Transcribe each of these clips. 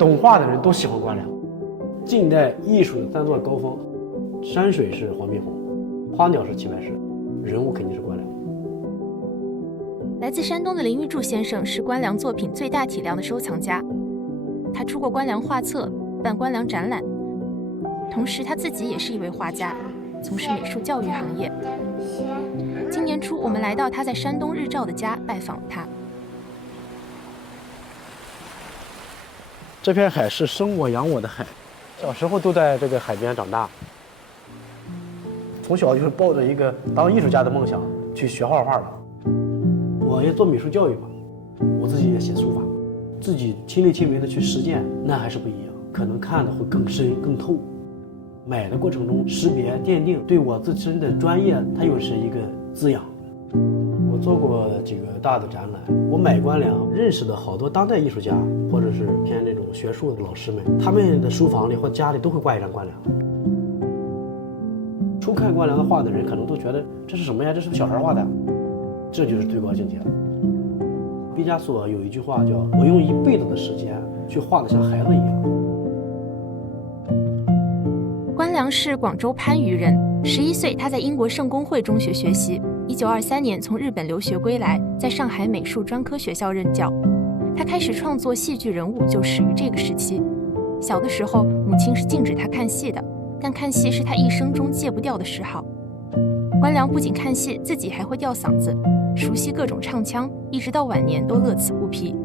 懂画的人都喜欢关良。近代艺术的3座高峰，山水是黄宾虹，花鸟是齐白石，人物肯定是关良。来自山东的林玉柱先生是关良作品最大体量的收藏家，他出过关良画册，办关良展览，同时他自己也是一位画家，从事美术教育行业。今年初，我们来到他在山东日照的家拜访了他。这片海是生我养我的海，小时候都在这个海边长大，从小就是抱着一个当艺术家的梦想去学画画的。我也做美术教育嘛，我自己也写书法，自己亲力亲为的去实践，那还是不一样，可能看的会更深更透。买的过程中识别奠定，对我自身的专业它又是一个滋养。我做过几个大的展览，我买关良认识的好多当代艺术家，或者是偏这种学术的老师们，他们的书房里或家里都会挂一张关良。初看关良的画的人可能都觉得这是什么呀？这是不是小孩画的？这就是最高境界了。毕加索有一句话叫“我用一辈子的时间去画得像孩子一样”。关良是广州番禺人，11岁他在英国圣公会中学学习，1923年从日本留学归来，在上海美术专科学校任教。他开始创作戏剧人物就始于这个时期。小的时候，母亲是禁止他看戏的，但看戏是他一生中戒不掉的嗜好。关良不仅看戏，自己还会吊嗓子，熟悉各种唱腔，一直到晚年都乐此不疲。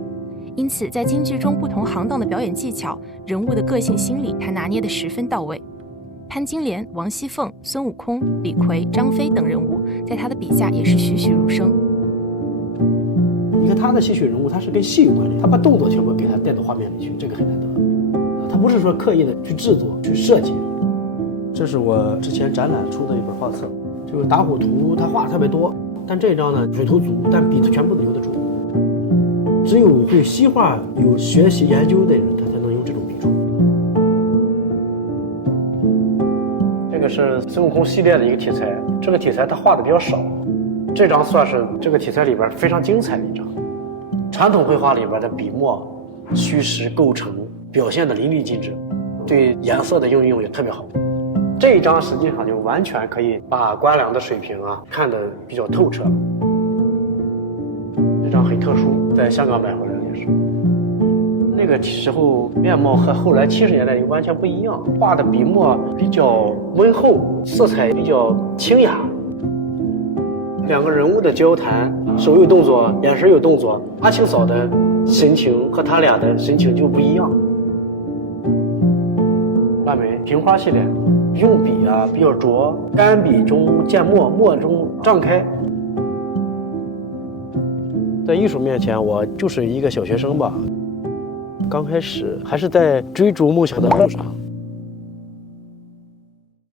因此，在京剧中不同行当的表演技巧、人物的个性心理，他拿捏得十分到位。潘金莲、王熙凤、孙悟空、李逵、张飞等人物，在他的笔下也是栩栩如生。你看他的戏曲人物，他是跟戏有关联，他把动作全部给他带到画面里去，这个很难得。他不是说刻意的去制作、去设计。这是我之前展览出的一本画册，就是打虎图，他画的特别多，但这张呢水头足，但笔全部都留得住。只有会西画、有学习研究的人，他才能用这种笔触。这个是孙悟空系列的一个题材，这个题材他画的比较少，这张算是这个题材里边非常精彩的一张。传统绘画里边的笔墨、虚实构成表现的淋漓尽致，对颜色的应用也特别好。这一张实际上就完全可以把关良的水平看得比较透彻。这张很特殊，在香港买回来的也是。那个时候面貌和后来70年代又完全不一样，画的笔墨比较温厚，色彩比较清雅。两个人物的交谈，手有动作，眼神有动作，阿庆嫂的神情和他俩的神情就不一样。腊梅平花系列，用笔比较拙，干笔中见墨，墨中胀开。在艺术面前，我就是一个小学生吧。刚开始还是在追逐梦想的路上。